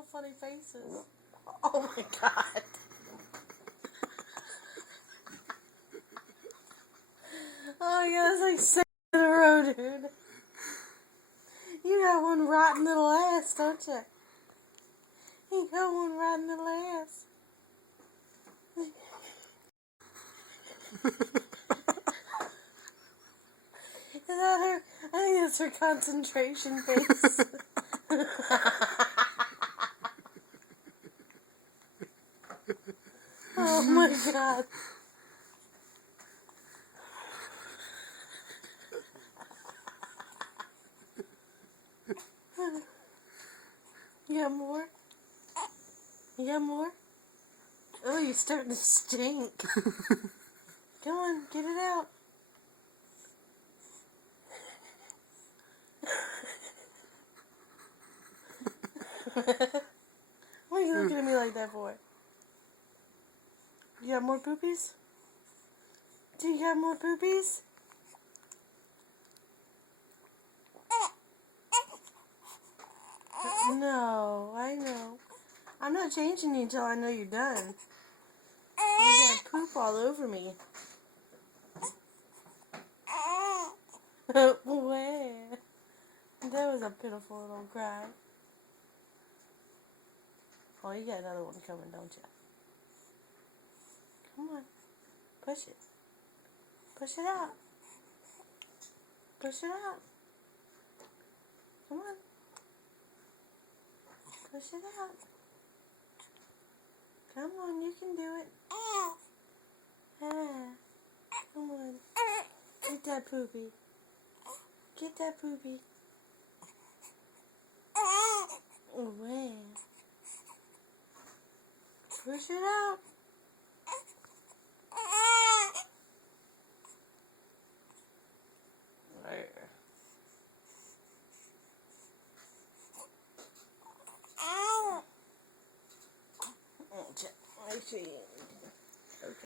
real funny faces. Oh my god. Oh yeah, that's like 6 in a row, dude. You got one rotten little ass, don't you? You got one rotten little ass. Is that her? I think that's her concentration face. Oh my god. You got more? You got more? Oh, you're starting to stink. Come on, get it out. Why are you looking at me like that for? You got more poopies? Do you got more poopies? No, I know. I'm not changing you until I know you're done. You got poop all over me. Where? That was a pitiful little cry. Oh, you got another one coming, don't you? Come on. Push it. Push it out. Push it out. Come on. Push it out. Come on, you can do it. Ah. Come on. Get that poopy. Get that poopy. Away. Push it out. There. I see.